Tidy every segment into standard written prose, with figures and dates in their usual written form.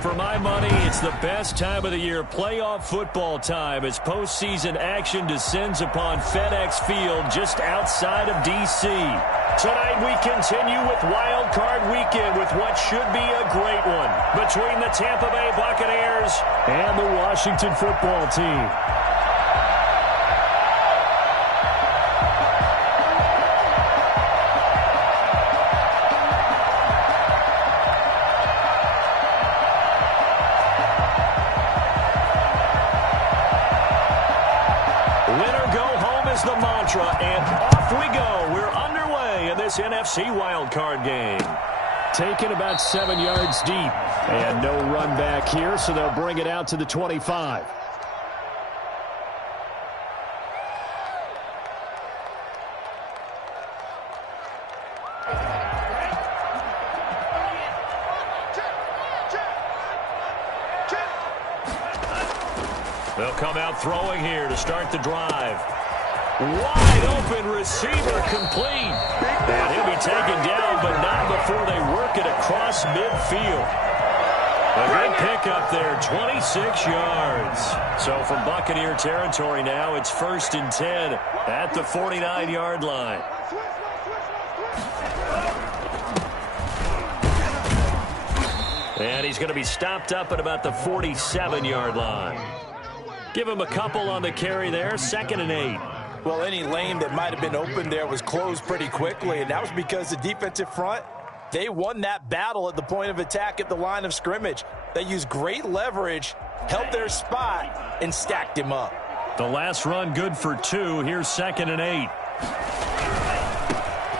For my money, it's the best time of the year, playoff football time, as postseason action descends upon FedEx Field just outside of D.C. Tonight we continue with Wild Card Weekend with what should be a great one between the Tampa Bay Buccaneers and the Washington Football Team. The mantra, and off we go. We're underway in this NFC wildcard game. Taken about 7 yards deep, and no run back here, so they'll bring it out to the 25. They'll come out throwing here to start the drive. Wide open receiver complete. And he'll be taken down, but not before they work it across midfield. A good pickup there, 26 yards. So from Buccaneer territory now, it's 1st and 10 at the 49-yard line. And he's going to be stopped up at about the 47-yard line. Give him a couple on the carry there, 2nd and 8. Well, any lane that might have been open there was closed pretty quickly, and that was because the defensive front, they won that battle at the point of attack at the line of scrimmage. They used great leverage, held their spot, and stacked him up. The last run good for 2. Here's 2nd and 8.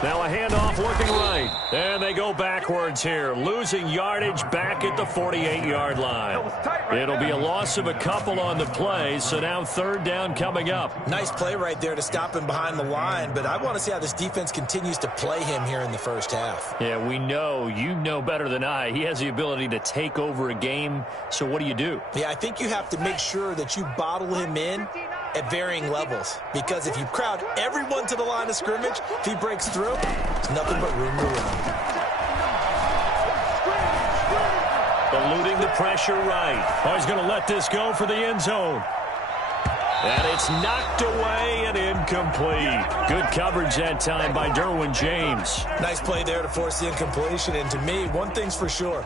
Now a handoff looking right. And they go backwards here, losing yardage back at the 48-yard line. It'll be a loss of a couple on the play, so now 3rd down coming up. Nice play right there to stop him behind the line, but I want to see how this defense continues to play him here in the first half. Yeah, we know, you know better than I, he has the ability to take over a game, so what do? Yeah, I think you have to make sure that you bottle him in at varying levels, because if you crowd everyone to the line of scrimmage, if he breaks through, it's nothing but room to run. Eluding the pressure right. Oh, he's going to let this go for the end zone. And it's knocked away and incomplete. Good coverage that time by Derwin James. Nice play there to force the incompletion, and to me, one thing's for sure.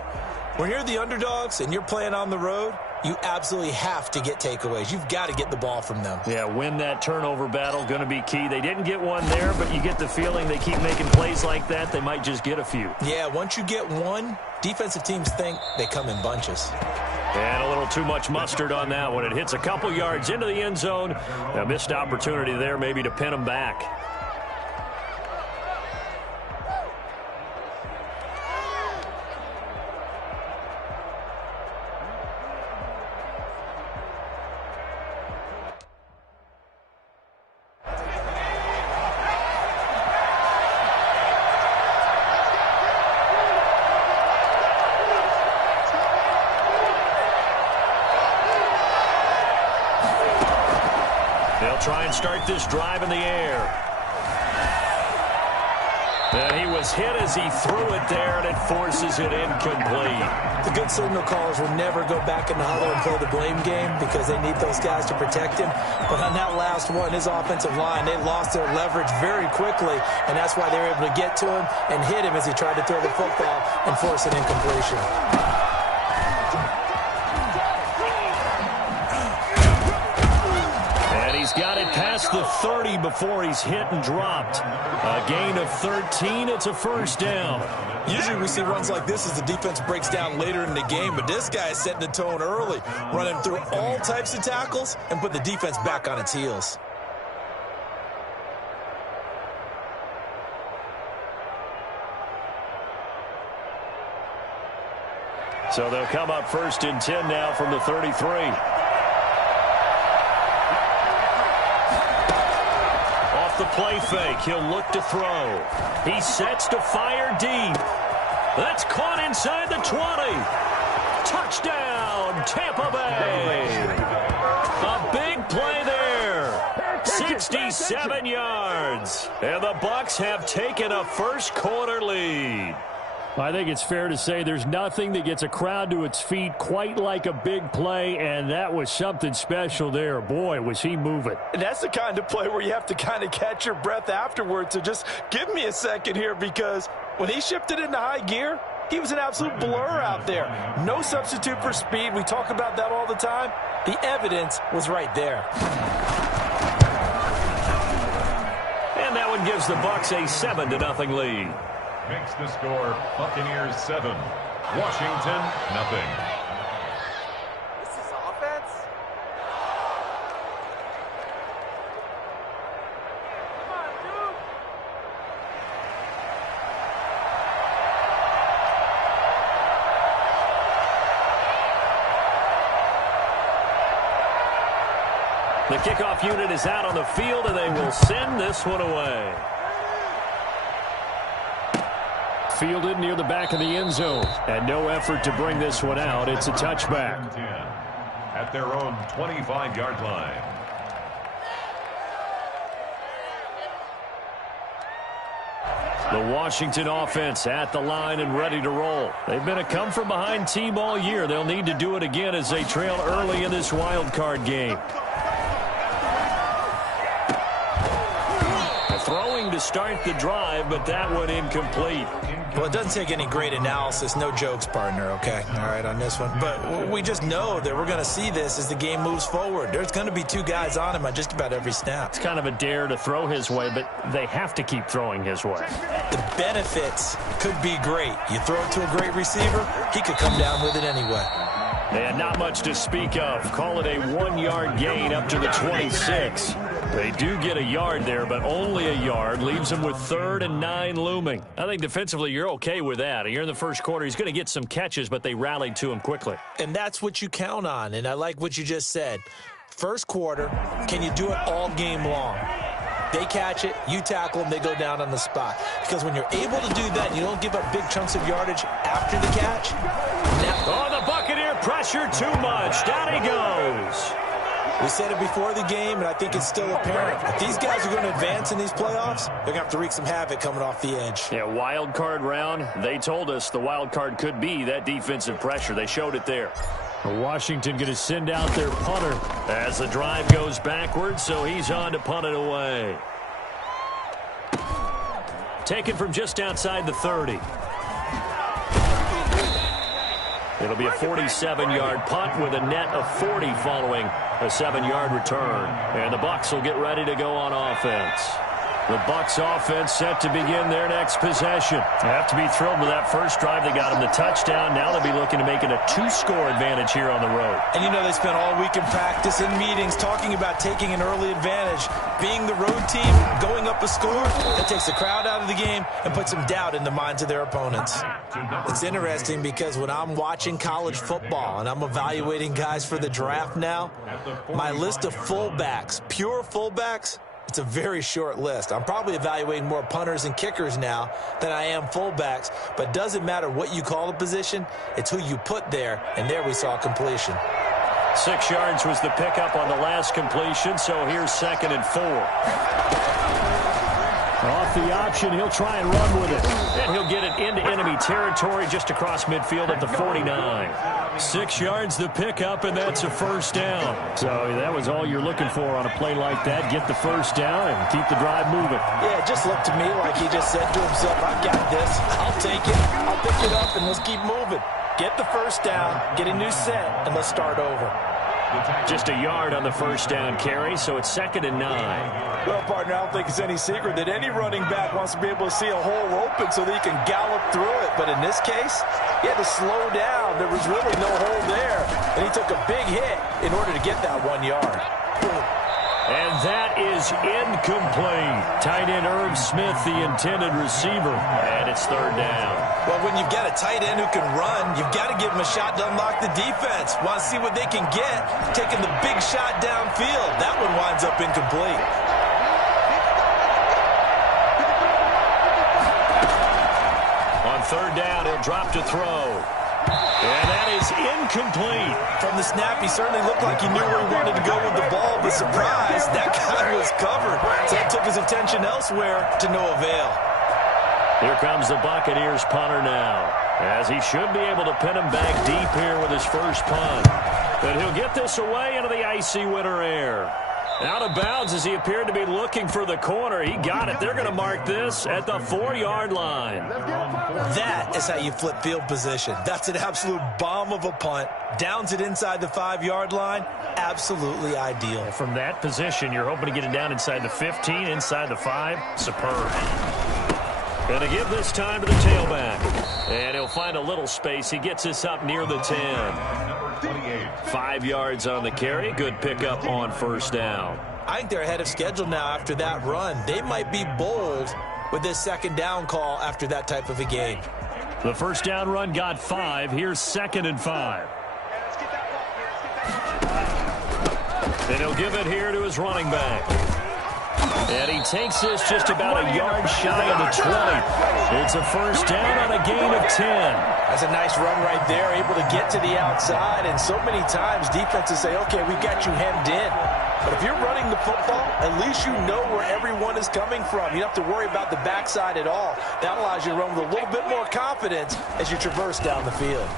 When you're the underdogs and you're playing on the road, you absolutely have to get takeaways. You've got to get the ball from them. Yeah, win that turnover battle, going to be key. They didn't get one there, but you get the feeling they keep making plays like that, they might just get a few. Yeah, once you get one, defensive teams think they come in bunches. And a little too much mustard on that one. It hits a couple yards into the end zone. A missed opportunity there maybe to pin them back. They'll try and start this drive in the air. And he was hit as he threw it there, and it forces it incomplete. The good signal callers will never go back in the huddle and play the blame game because they need those guys to protect him. But on that last one, his offensive line, they lost their leverage very quickly, and that's why they were able to get to him and hit him as he tried to throw the football and force an incompletion. He's got it past the 30 before he's hit and dropped. A gain of 13. It's a 1st down. Usually we see runs like this as the defense breaks down later in the game, but this guy is setting the tone early, running through all types of tackles and put the defense back on its heels. So they'll come up 1st and 10 now from the 33. The play fake. He'll look to throw. He sets to fire deep. That's caught inside the 20. Touchdown, Tampa Bay. A big play there. 67 yards. And the Bucs have taken a first quarter lead. I think it's fair to say there's nothing that gets a crowd to its feet quite like a big play, and that was something special there. Boy, was he moving. And that's the kind of play where you have to kind of catch your breath afterwards. So just give me a second here, because when he shifted into high gear, he was an absolute blur out there. No substitute for speed. We talk about that all the time. The evidence was right there. And that one gives the Bucs a 7-0 lead. Makes the score Buccaneers 7, Washington 0. This is offense? Come on, dude. The kickoff unit is out on the field, and they will send this one away. Fielded near the back of the end zone, and no effort to bring this one out. It's a touchback. At their own 25-yard line. The Washington offense at the line and ready to roll. They've been a come-from-behind team all year. They'll need to do it again as they trail early in this wild card game. Throwing to start the drive, but that one incomplete. Well, it doesn't take any great analysis. No jokes, partner, okay? All right, on this one. But we just know that we're going to see this as the game moves forward. There's going to be two guys on him on just about every snap. It's kind of a dare to throw his way, but they have to keep throwing his way. The benefits could be great. You throw it to a great receiver, he could come down with it anyway. And not much to speak of. Call it a 1-yard gain up to the 26. They do get a yard there, but only a yard. Leaves them with 3rd and 9 looming. I think defensively you're okay with that. Here in the first quarter, he's going to get some catches, but they rallied to him quickly. And that's what you count on, and I like what you just said. First quarter, can you do it all game long? They catch it, you tackle them, they go down on the spot. Because when you're able to do that, you don't give up big chunks of yardage after the catch. Oh, the Buccaneer pressure too much. Down he goes. We said it before the game, and I think it's still apparent. If these guys are going to advance in these playoffs, they're going to have to wreak some havoc coming off the edge. Yeah, wild card round. They told us the wild card could be that defensive pressure. They showed it there. Washington going to send out their punter as the drive goes backwards, so he's on to punt it away. Taken from just outside the 30. It'll be a 47-yard punt with a net of 40 following a 7-yard return. And the Bucs will get ready to go on offense. The Bucs offense set to begin their next possession. They have to be thrilled with that first drive. They got them the touchdown. Now they'll be looking to make it a 2-score advantage here on the road. And you know they spent all week in practice and meetings talking about taking an early advantage. Being the road team, going up a score, that takes the crowd out of the game and puts some doubt in the minds of their opponents. It's interesting because when I'm watching college football and I'm evaluating guys for the draft now, my list of fullbacks, pure fullbacks, it's a very short list. I'm probably evaluating more punters and kickers now than I am fullbacks, but it doesn't matter what you call a position, it's who you put there, and there we saw completion. 6 yards was the pickup on the last completion, so here's 2nd and 4. Off the option, he'll try and run with it. And he'll get it into enemy territory just across midfield at the 49. 6 yards the pickup, and that's a first down. So that was all you're looking for on a play like that. Get the first down and keep the drive moving. Yeah, it just looked to me like he just said to himself, I've got this. I'll take it. I'll pick it up, and let's keep moving. Get the first down, get a new set, and let's start over. Just a yard on the first down carry, so it's 2nd and 9. Well, partner, I don't think it's any secret that any running back wants to be able to see a hole open so that he can gallop through it. But in this case, he had to slow down. There was really no hole there, and he took a big hit in order to get that 1 yard. And that is incomplete. Tight end Irv Smith, the intended receiver, and it's 3rd down. Well, when you've got a tight end who can run, you've got to give him a shot to unlock the defense. Want to see what they can get, taking the big shot downfield. That one winds up incomplete. On 3rd down, he'll drop to throw. And that is incomplete. From the snap, he certainly looked like he knew where he wanted to go with the ball, but surprise, that guy was covered. So that took his attention elsewhere to no avail. Here comes the Buccaneers punter now, as he should be able to pin him back deep here with his first punt. But he'll get this away into the icy winter air. Out of bounds as he appeared to be looking for the corner. He got it. They're going to mark this at the 4-yard line. That is how you flip field position. That's an absolute bomb of a punt. Downs it inside the 5-yard line. Absolutely ideal. From that position, you're hoping to get it down inside the 15, inside the 5. Superb. Going to give this time to the tailback. And he'll find a little space. He gets this up near the 10. 5 yards on the carry. Good pickup on first down. I think they're ahead of schedule now after that run. They might be bold with this second down call after that type of a game. The first down run got 5. Here's 2nd and 5. And he'll give it here to his running back. And he takes this just about a yard shy of the 20. It's a first down on a gain of 10. That's a nice run right there, able to get to the outside. And so many times defenses say, okay, we've got you hemmed in. But if you're running the football, at least you know where everyone is coming from. You don't have to worry about the backside at all. That allows you to run with a little bit more confidence as you traverse down the field.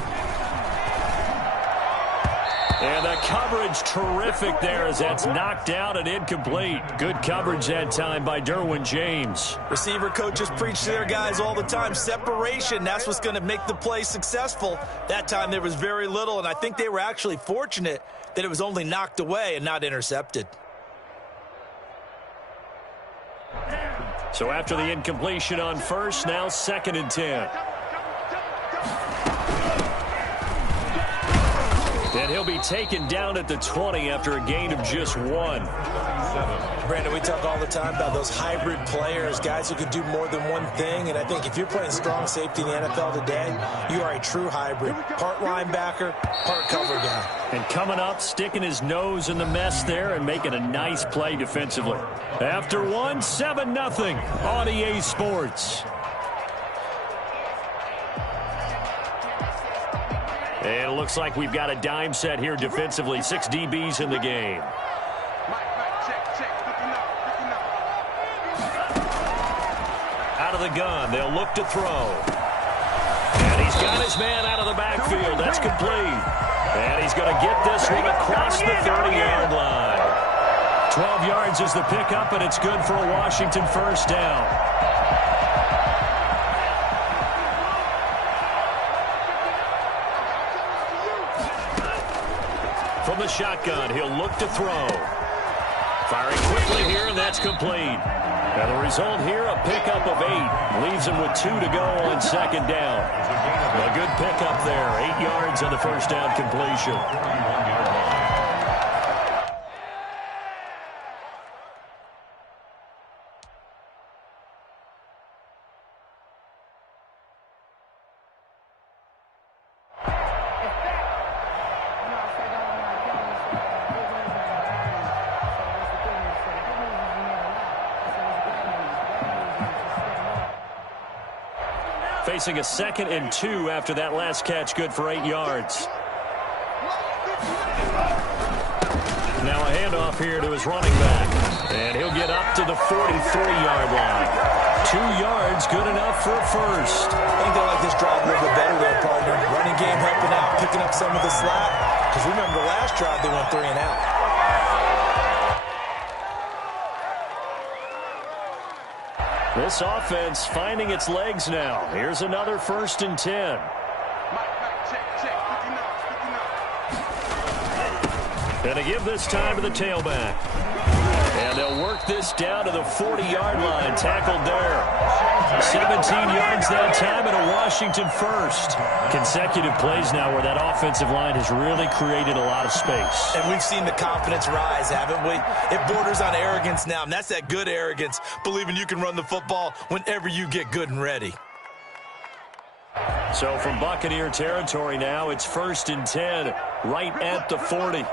And the coverage terrific there as that's knocked out and incomplete. Good coverage that time by Derwin James. Receiver coaches preach to their guys all the time. Separation, that's what's going to make the play successful. That time there was very little, and I think they were actually fortunate that it was only knocked away and not intercepted. So after the incompletion on first, now 2nd and 10. And he'll be taken down at the 20 after a gain of just 1. Brandon, we talk all the time about those hybrid players, guys who can do more than one thing. And I think if you're playing strong safety in the NFL today, you are a true hybrid. Part linebacker, part cover guy. And coming up, sticking his nose in the mess there and making a nice play defensively. After 1, 7-0 on EA Sports. And it looks like we've got a dime set here defensively. 6 DBs in the game. Out of the gun, they'll look to throw. And he's got his man out of the backfield. That's complete. And he's going to get this one across the 30-yard line. 12 yards is the pickup, and it's good for a Washington first down. From the shotgun, he'll look to throw. Firing quickly here, and that's complete. And the result here, a pickup of 8. Leaves him with 2 to go on second down. A good pickup there. 8 yards on the first down completion. Facing a 2nd and 2 after that last catch, good for 8 yards. Now a handoff here to his running back. And he'll get up to the 43-yard line. 2 yards, good enough for a first. I think they like this drive a little bit better there, partner. Running game helping out, picking up some of the slack. Because remember, the last drive they went 3 and out. This offense finding its legs now. Here's another 1st and 10. And to give this time to the tailback. And they'll work this down to the 40-yard line. Tackled there. 17 yards that time and a Washington first. Consecutive plays now where that offensive line has really created a lot of space. And we've seen the confidence rise, haven't we? It borders on arrogance now, and that's that good arrogance, believing you can run the football whenever you get good and ready. So from Buccaneer territory now, it's 1st and 10, right at the 40.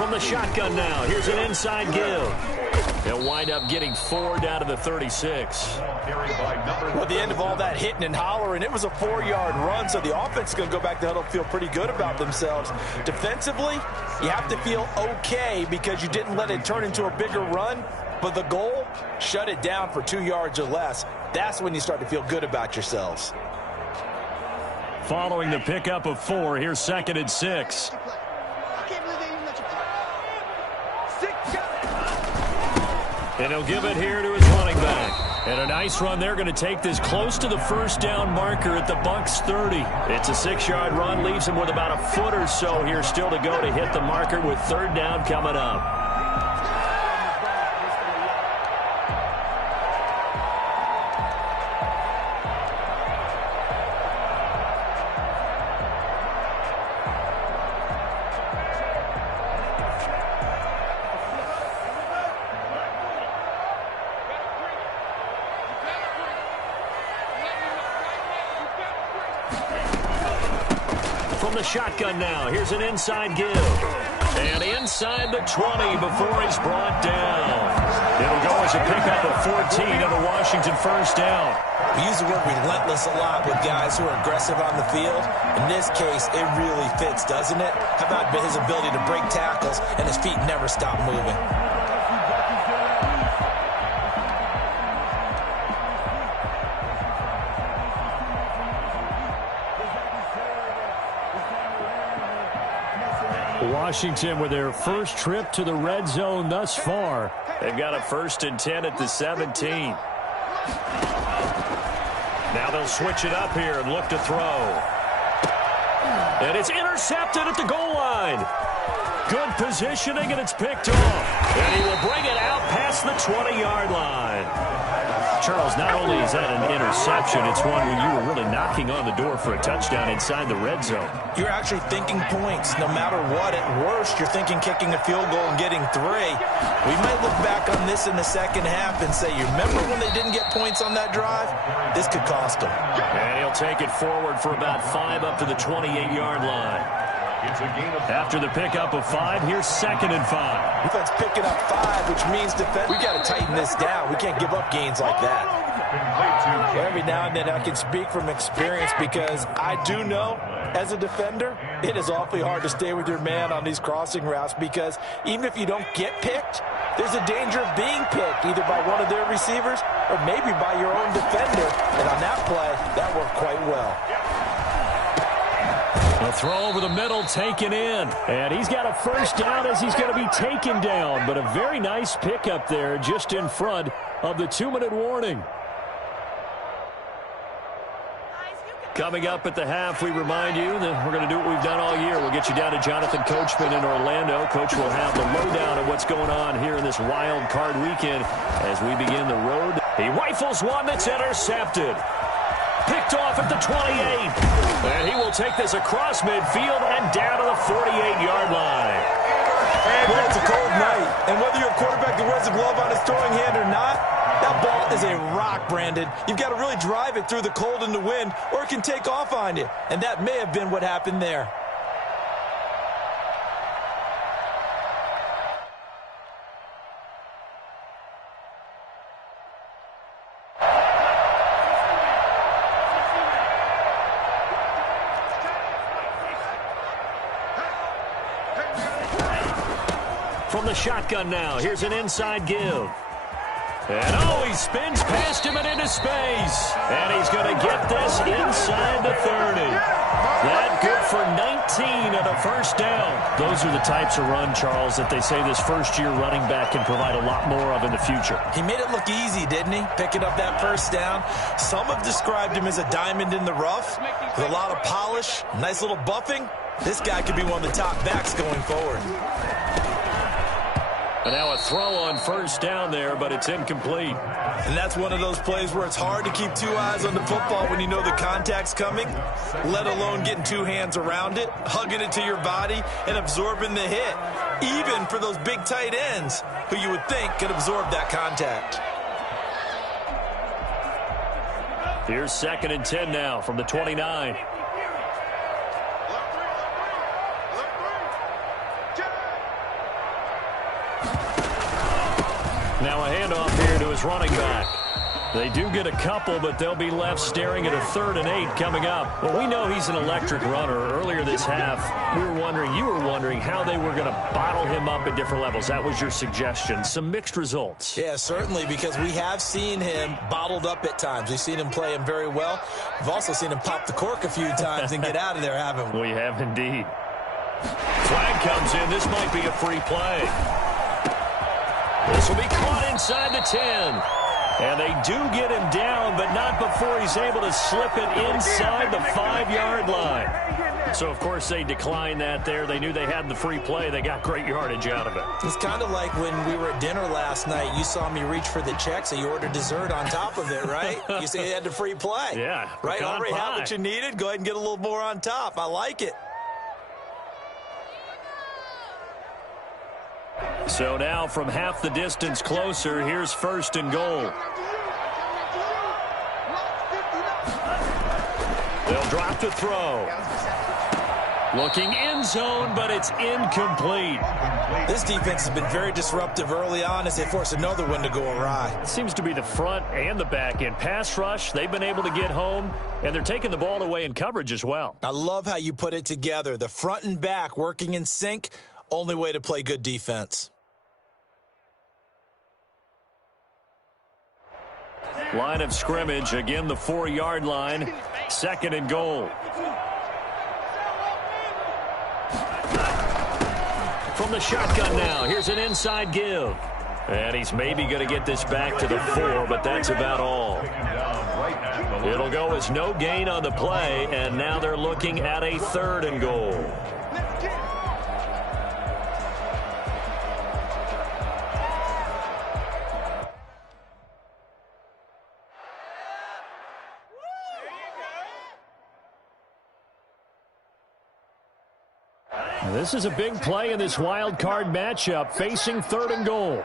From the shotgun now, here's an inside give. They'll wind up getting 4 down to the 36. Well, at the end of all that hitting and hollering, it was a 4-yard run, so the offense is going to go back to huddle, feel pretty good about themselves. Defensively, you have to feel okay because you didn't let it turn into a bigger run, but the goal, shut it down for 2 yards or less. That's when you start to feel good about yourselves. Following the pickup of 4, here's 2nd and 6. And he'll give it here to his running back. And a nice run. They're going to take this close to the first down marker at the Bucs 30. It's a 6-yard run, leaves him with about a foot or so here still to go to hit the marker with 3rd down coming up. Shotgun now. Here's an inside give. And inside the 20 before he's brought down. It'll go as a pickup of 14 and a Washington first down. We use the word relentless a lot with guys who are aggressive on the field. In this case, it really fits, doesn't it? How about his ability to break tackles and his feet never stop moving? Washington with their first trip to the red zone thus far. They've got a 1st and 10 at the 17. Now they'll switch it up here and look to throw. And it's intercepted at the goal line. Good positioning, and it's picked off. And he will bring it out past the 20-yard line. Charles, not only is that an interception, it's one where you were really knocking on the door for a touchdown inside the red zone. You're actually thinking points. No matter what, at worst, you're thinking kicking a field goal and getting 3. We might look back on this in the second half and say, you remember when they didn't get points on that drive? This could cost them. And he'll take it forward for about 5 up to the 28-yard line. After the pickup of 5, here's 2nd and 5. Defense picking up 5, which means defense. We got to tighten this down. We can't give up gains like that. Every now and then I can speak from experience because I do know, as a defender, it is awfully hard to stay with your man on these crossing routes because even if you don't get picked, there's a danger of being picked either by one of their receivers or maybe by your own defender. And on that play, that worked quite well. A throw over the middle, taken in. And he's got a first down as he's going to be taken down. But a very nice pickup there just in front of the 2-minute warning. Coming up at the half, we remind you that we're going to do what we've done all year. We'll get you down to Jonathan Coachman in Orlando. Coach will have the lowdown of what's going on here in this wild card weekend as we begin the road. He rifles one that's intercepted. Picked off at the 28. And he will take this across midfield and down to the 48-yard line. Well, it's a cold night. And whether you're a quarterback that wears a glove on his throwing hand or not, that ball is a rock, Brandon. You've got to really drive it through the cold and the wind, or it can take off on you. And that may have been what happened there. From the shotgun now, here's an inside give. And oh, he spins past him and into space. And he's going to get this inside the 30. That good for 19 and a first down. Those are the types of run, Charles, that they say this first-year running back can provide a lot more of in the future. He made it look easy, didn't he? Picking up that first down. Some have described him as a diamond in the rough with a lot of polish, nice little buffing. This guy could be one of the top backs going forward. And now a throw on first down there, but it's incomplete. And that's one of those plays where it's hard to keep 2 eyes on the football when you know the contact's coming, let alone getting 2 hands around it, hugging it to your body, and absorbing the hit, even for those big tight ends who you would think could absorb that contact. Here's 2nd and 10 now from the 29. Now a handoff here to his running back. They do get a couple, but they'll be left staring at a 3rd and 8 coming up. Well, we know he's an electric runner. Earlier this half, you were wondering how they were going to bottle him up at different levels. That was your suggestion. Some mixed results. Yeah, certainly, because we have seen him bottled up at times. We've seen him play him very well. We've also seen him pop the cork a few times and get out of there, haven't we? We have indeed. Flag comes in. This might be a free play. This will be caught inside the 10. And they do get him down, but not before he's able to slip it inside the 5-yard line. So, of course, they declined that there. They knew they had the free play. They got great yardage out of it. It's kind of like when we were at dinner last night. You saw me reach for the check, so you ordered dessert on top of it, right? You say you had the free play. Yeah. Right? Already had what you needed. Go ahead and get a little more on top. I like it. So now from half the distance closer, here's 1st and goal. They'll drop to throw. Looking end zone, but it's incomplete. This defense has been very disruptive early on as they force another one to go awry. It seems to be the front and the back end. Pass rush, they've been able to get home, and they're taking the ball away in coverage as well. I love how you put it together. The front and back working in sync, only way to play good defense. Line of scrimmage, again the 4-yard line, 2nd and goal. From the shotgun now, here's an inside give. And he's maybe going to get this back to the 4, but that's about all. It'll go as no gain on the play, and now they're looking at a 3rd and goal. This is a big play in this wild card matchup, facing 3rd and goal.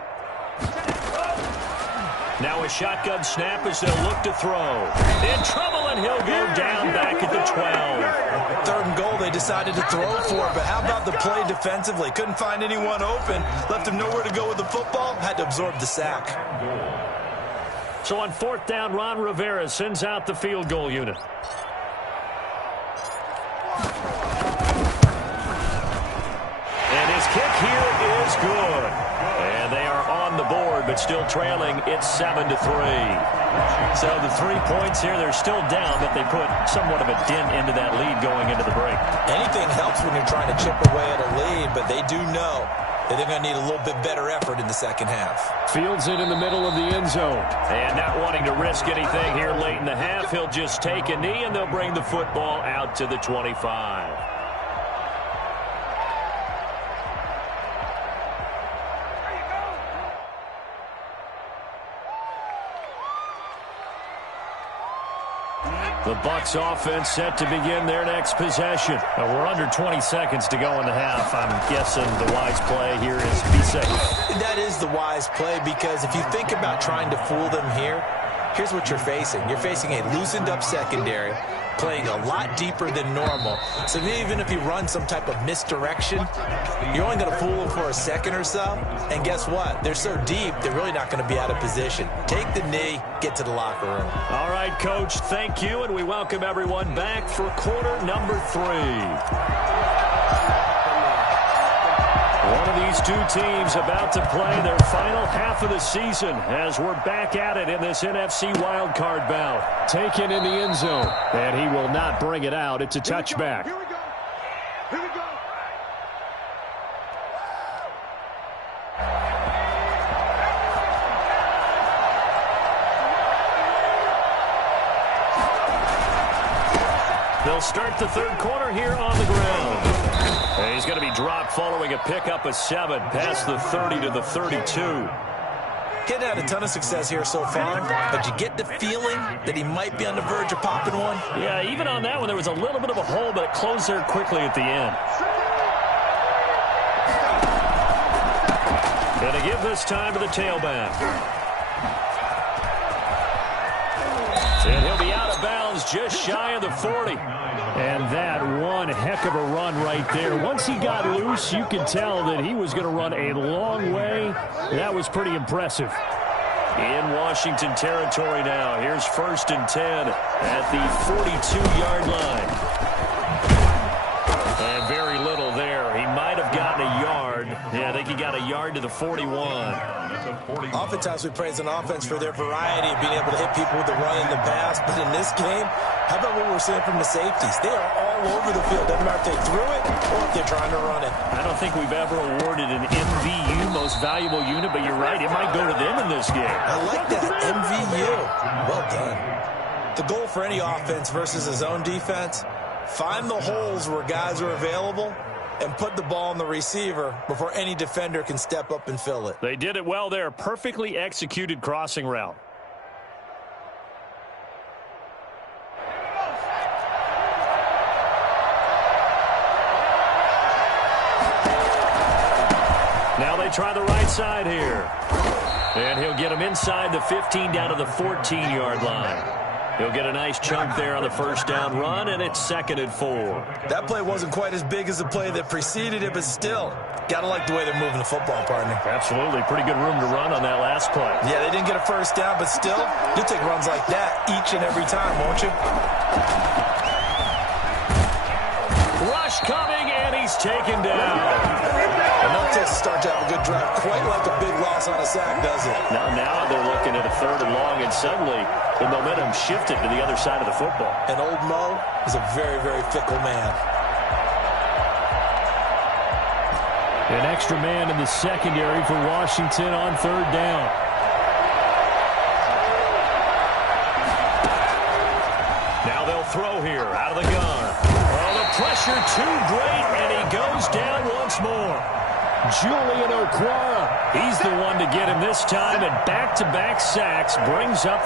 Now a shotgun snap as they'll look to throw. In trouble, and he'll go down back at the 12. 3rd and goal, they decided to throw for it, but how about the play defensively? Couldn't find anyone open, left him nowhere to go with the football, had to absorb the sack. So on 4th down, Ron Rivera sends out the field goal unit. Kick here is good. And they are on the board, but still trailing. It's 7-3. So the 3 points here, they're still down, but they put somewhat of a dent into that lead going into the break. Anything helps when you're trying to chip away at a lead, but they do know that they're going to need a little bit better effort in the second half. Fields it in the middle of the end zone. And not wanting to risk anything here late in the half, he'll just take a knee, and they'll bring the football out to the 25. The Bucs offense set to begin their next possession. We're under 20 seconds to go in the half. I'm guessing the wise play here is be safe. That is the wise play, because if you think about trying to fool them here, here's what you're facing. You're facing a loosened up secondary, playing a lot deeper than normal. So even if you run some type of misdirection, you're only going to fool them for a second or so. And guess what? They're so deep, they're really not going to be out of position. Take the knee, get to the locker room. All right, Coach, thank you, and we welcome everyone back for quarter number 3. One of these two teams about to play their final half of the season as we're back at it in this NFC wildcard bout. Taken in the end zone, and he will not bring it out. It's a touchback. Here we go. Here we go. They'll start the 3rd quarter here on the ground. And he's going to be dropped following a pickup of 7 past the 30 to the 32. Getting had a ton of success here so far, but you get the feeling that he might be on the verge of popping one. Yeah, even on that one, there was a little bit of a hole, but it closed there quickly at the end. Going to give this time to the tailback. And he'll be out of bounds just shy of the 40. And that one heck of a run right there. Once he got loose, you could tell that he was going to run a long way. That was pretty impressive. In Washington territory now. Here's 1st and 10 at the 42-yard line. And very little there. He might have gotten a yard. Yeah, I think he got a yard to the 41. Oftentimes we praise an offense for their variety of being able to hit people with the run and the pass. But in this game, how about what we're seeing from the safeties? They are all over the field. Doesn't matter if they threw it or if they're trying to run it. I don't think we've ever awarded an MVU, most valuable unit, but you're right. It might go to them in this game. I like that, MVU. Well done. The goal for any offense versus a zone defense, find the holes where guys are available and put the ball on the receiver before any defender can step up and fill it. They did it well there. Perfectly executed crossing route. Now they try the right side here. And he'll get him inside the 15 down to the 14-yard line. He'll get a nice chunk there on the first down run, and it's 2nd and 4. That play wasn't quite as big as the play that preceded it, but still, got to like the way they're moving the football, partner. Absolutely. Pretty good room to run on that last play. Yeah, they didn't get a first down, but still, you'll take runs like that each and every time, won't you? Rush coming, and he's taken down. Enough to start to have a good drive. Quite like a big loss on a sack, does it? Now they're looking at a 3rd and long, and suddenly the momentum shifted to the other side of the football. And old Mo is a very, very fickle man. An extra man in the secondary for Washington on 3rd down. Now they'll throw here out of the gun. Oh, the pressure too great, and he goes down once more. Julian Okwara. He's the one to get him this time, and back-to-back sacks brings up